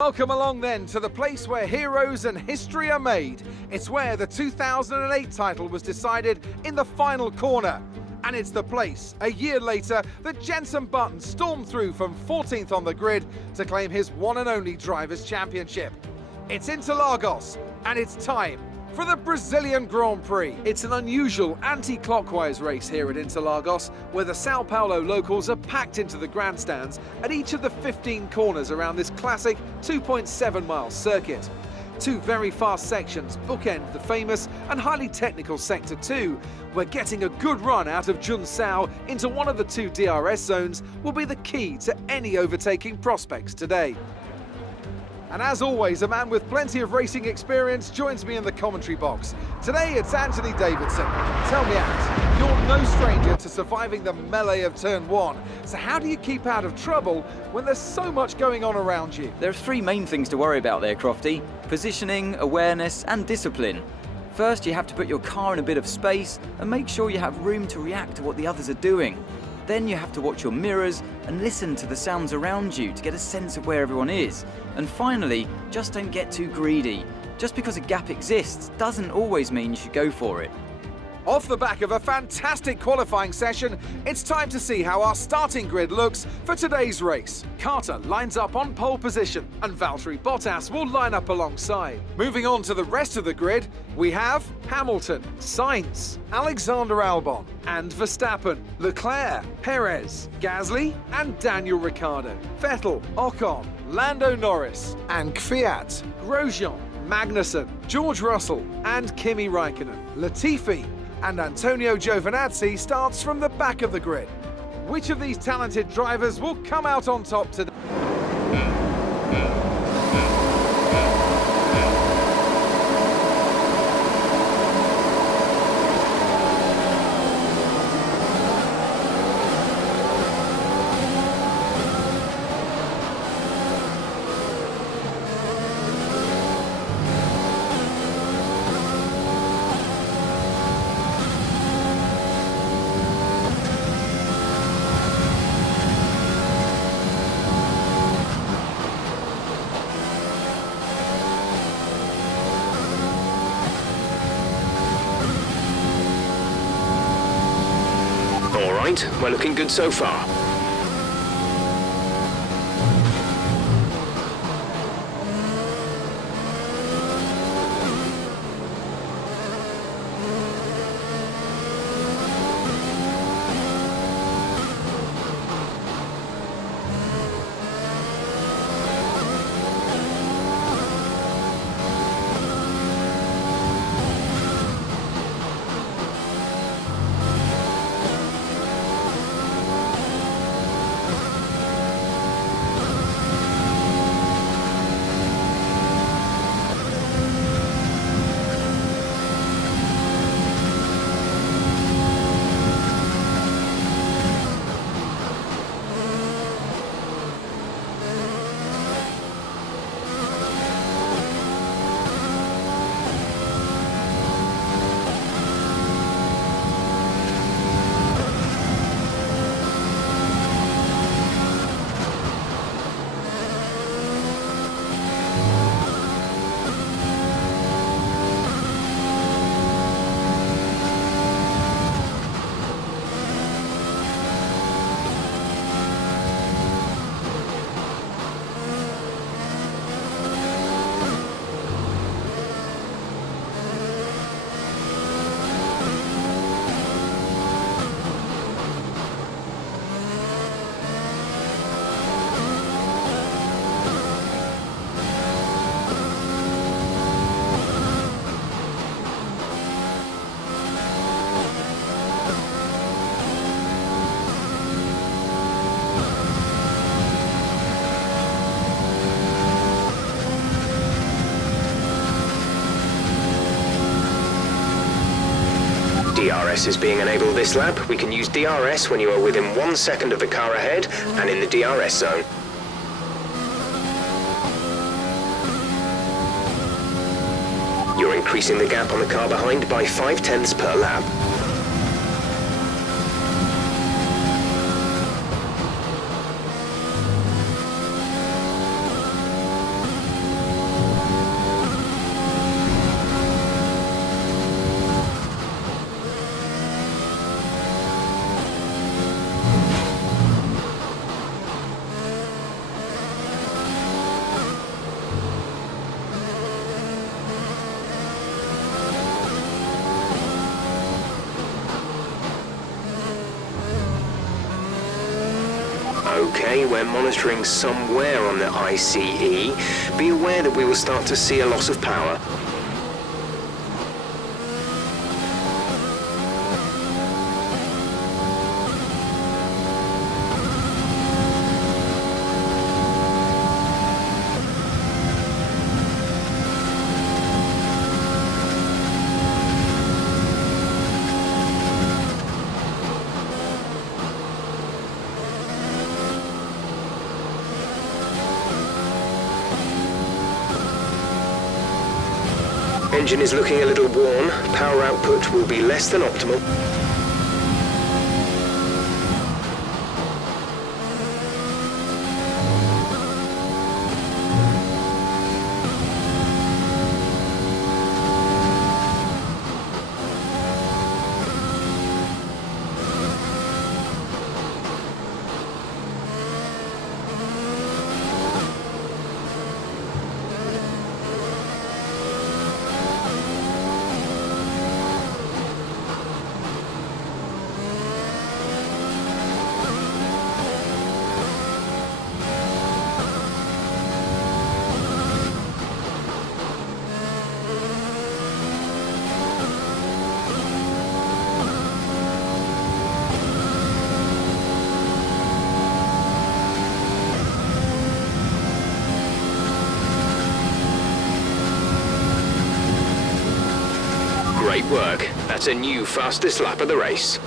Welcome along then to the place where heroes and history are made. It's where the 2008 title was decided in the final corner. And it's the place, a year later, that Jenson Button stormed through from 14th on the grid to claim his one and only Drivers' Championship. It's Interlagos, and it's time for the Brazilian Grand Prix. It's an unusual anti-clockwise race here at Interlagos, where the Sao Paulo locals are packed into the grandstands at each of the 15 corners around this classic 2.7-mile circuit. Two very fast sections bookend the famous and highly technical Sector 2, where getting a good run out of Junsao into one of the two DRS zones will be the key to any overtaking prospects today. And as always, a man with plenty of racing experience joins me in the commentary box. Today it's Anthony Davidson. Tell me, Ant, you're no stranger to surviving the melee of Turn 1. So how do you keep out of trouble when there's so much going on around you? There are three main things to worry about there, Crofty: positioning, awareness and discipline. First, you have to put your car in a bit of space and make sure you have room to react to what the others are doing. Then you have to watch your mirrors and listen to the sounds around you to get a sense of where everyone is. And finally, just don't get too greedy. Just because a gap exists doesn't always mean you should go for it. Off the back of a fantastic qualifying session, it's time to see how our starting grid looks for today's race. Carter lines up on pole position, and Valtteri Bottas will line up alongside. Moving on to the rest of the grid, we have Hamilton, Sainz, Alexander Albon, and Verstappen, Leclerc, Perez, Gasly, and Daniel Ricciardo, Vettel, Ocon, Lando Norris, and Kvyat, Grosjean, Magnussen, George Russell, and Kimi Raikkonen. Latifi and Antonio Giovinazzi starts from the back of the grid. Which of these talented drivers will come out on top today? We're looking good so far. DRS is being enabled this lap. We can use DRS when you are within 1 second of the car ahead and in the DRS zone. You're increasing the gap on the car behind by 0.5 per lap. Okay, we're monitoring somewhere on the ICE. Be aware that we will start to see a loss of power. Engine is looking a little worn. Power output will be less than optimal. Great work. That's a new fastest lap of the race.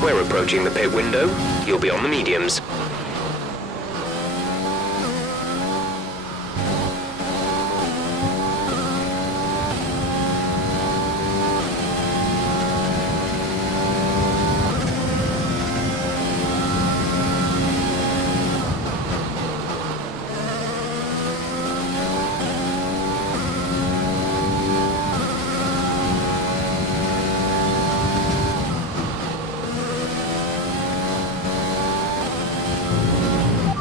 We're approaching the pit window. You'll be on the mediums.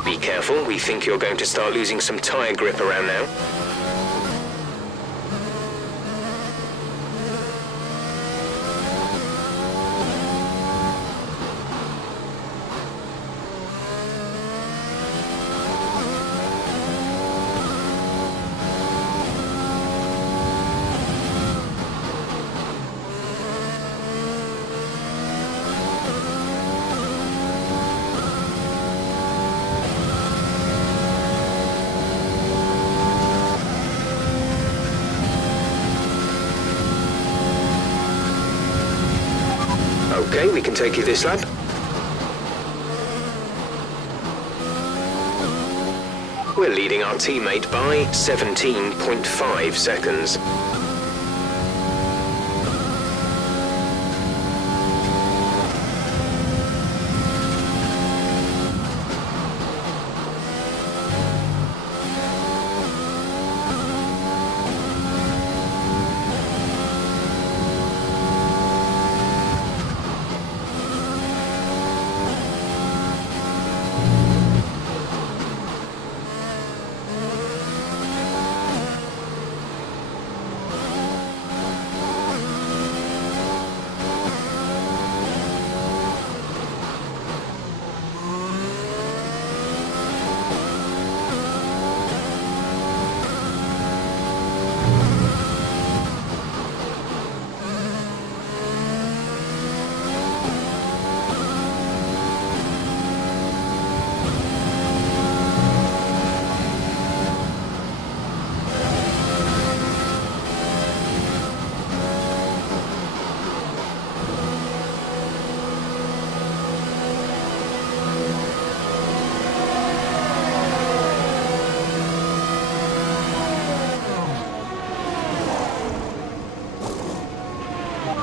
Be careful, we think you're going to start losing some tyre grip around now. Okay, we can take you this lap. We're leading our teammate by 17.5 seconds.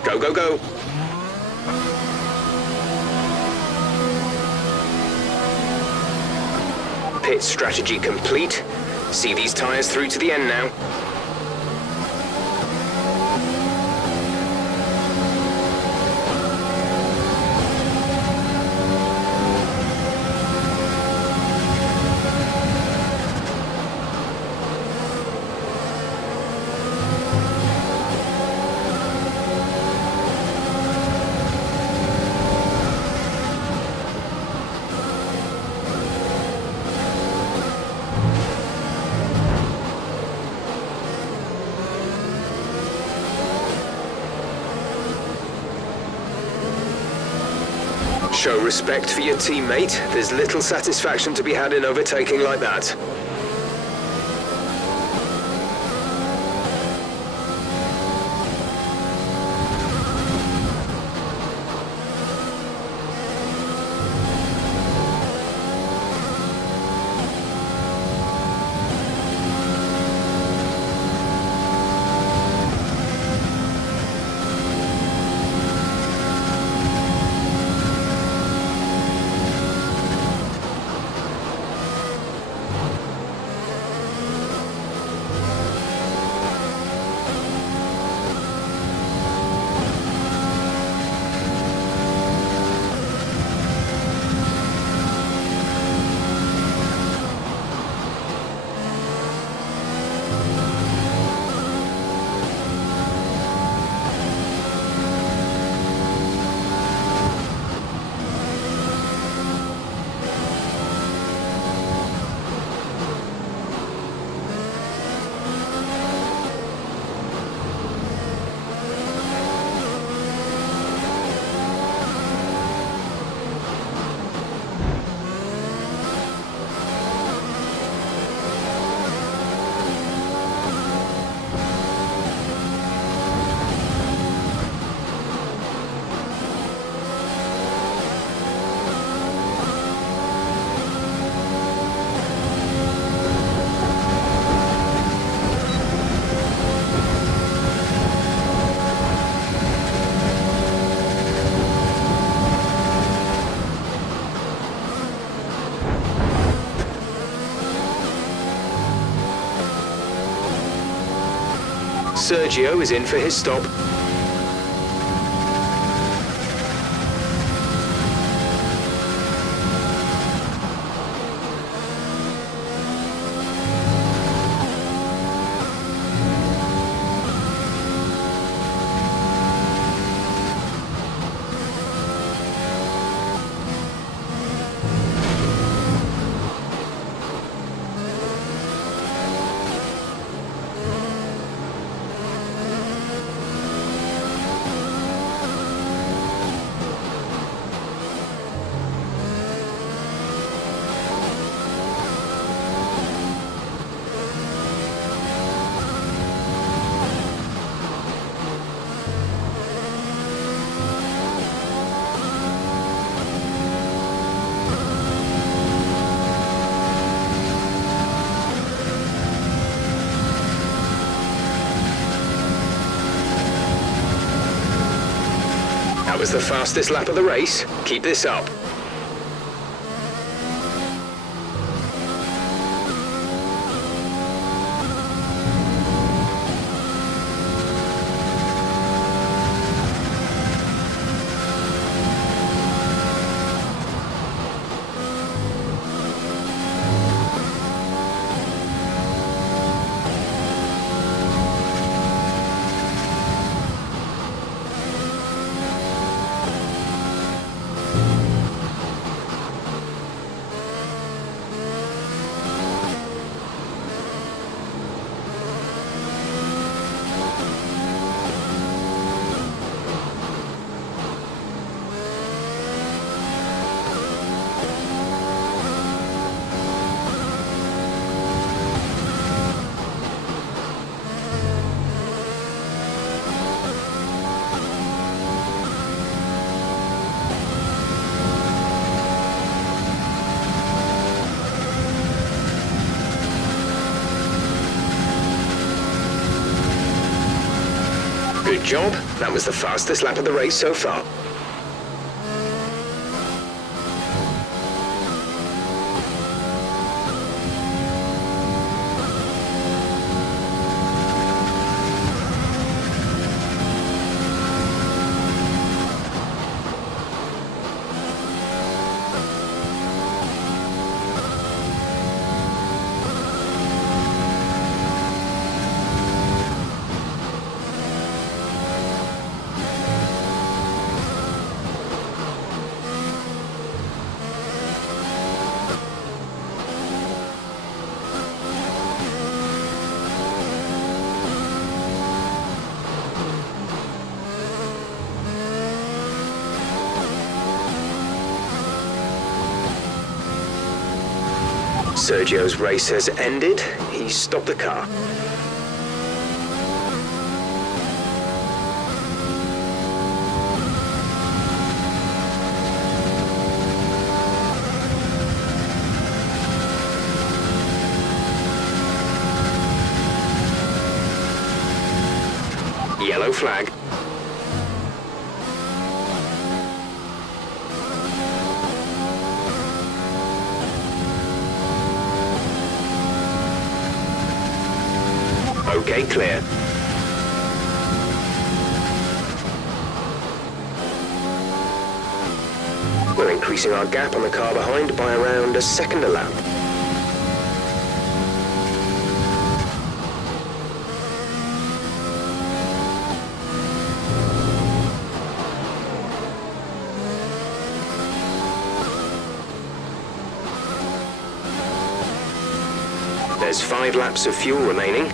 Go, go, go. Pit strategy complete. See these tyres through to the end now. Show respect for your teammate. There's little satisfaction to be had in overtaking like that. Sergio is in for his stop. was the fastest lap of the race. Keep this up. Good job. That was the fastest lap of the race so far. Sergio's race has ended. He's stopped the car. Yellow flag. Okay, clear. We're increasing our gap on the car behind by around a second a lap. There's 5 laps of fuel remaining.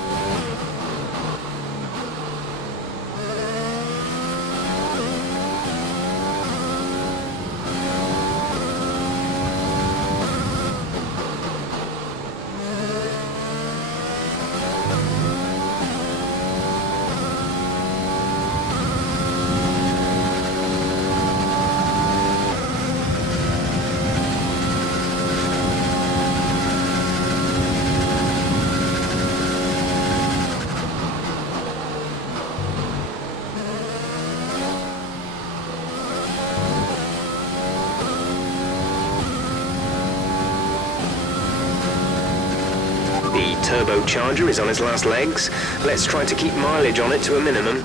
The turbocharger is on its last legs. Let's try to keep mileage on it to a minimum.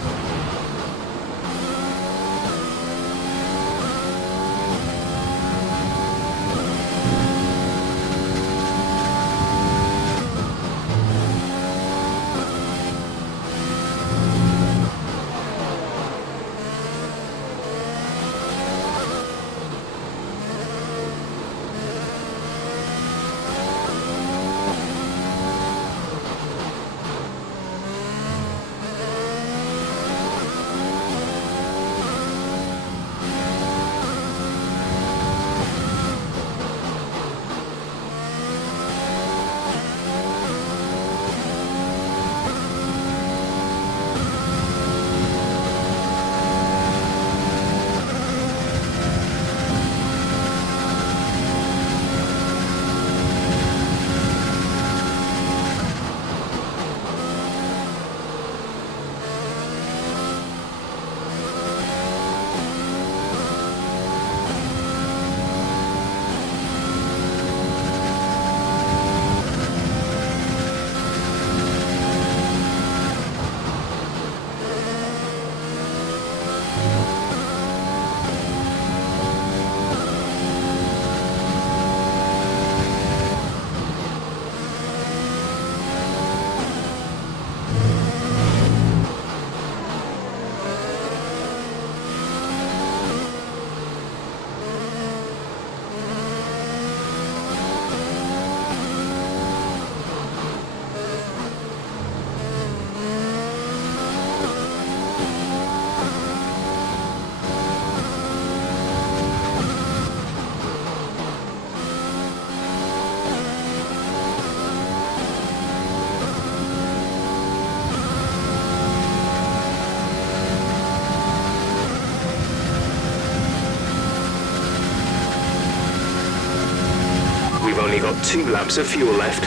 only got 2 laps of fuel left.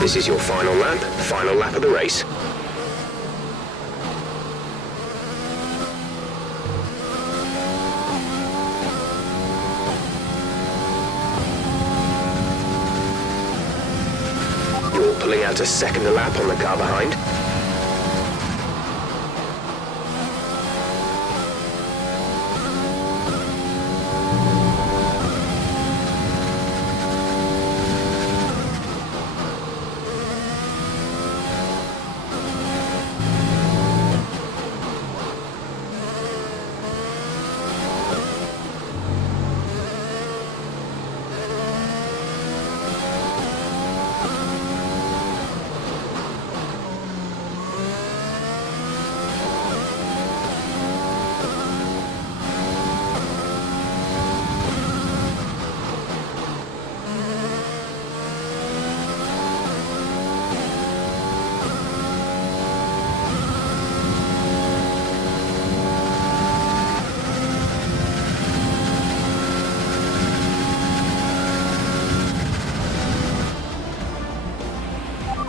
This is your final lap of the race. You're pulling out a second lap on the car behind.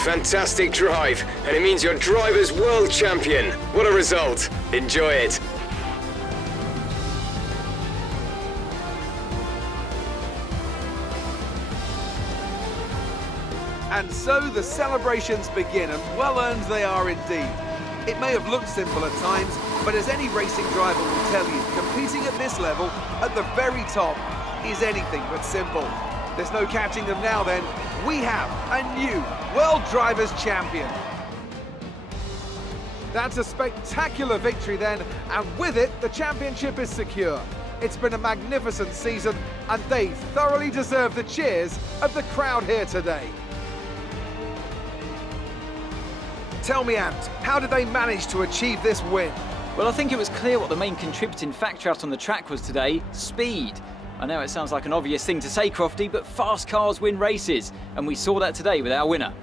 Fantastic drive, and it means you're driver's world champion. What a result. Enjoy it. And so the celebrations begin, and well earned they are indeed. It may have looked simple at times, but as any racing driver will tell you, competing at this level, at the very top, is anything but simple. There's no catching them now then. We have a new World Drivers' Champion. That's a spectacular victory then, and with it, the championship is secure. It's been a magnificent season, and they thoroughly deserve the cheers of the crowd here today. Tell me, Ant, how did they manage to achieve this win? Well, I think it was clear what the main contributing factor out on the track was today: speed. I know it sounds like an obvious thing to say, Crofty, but fast cars win races, and we saw that today with our winner.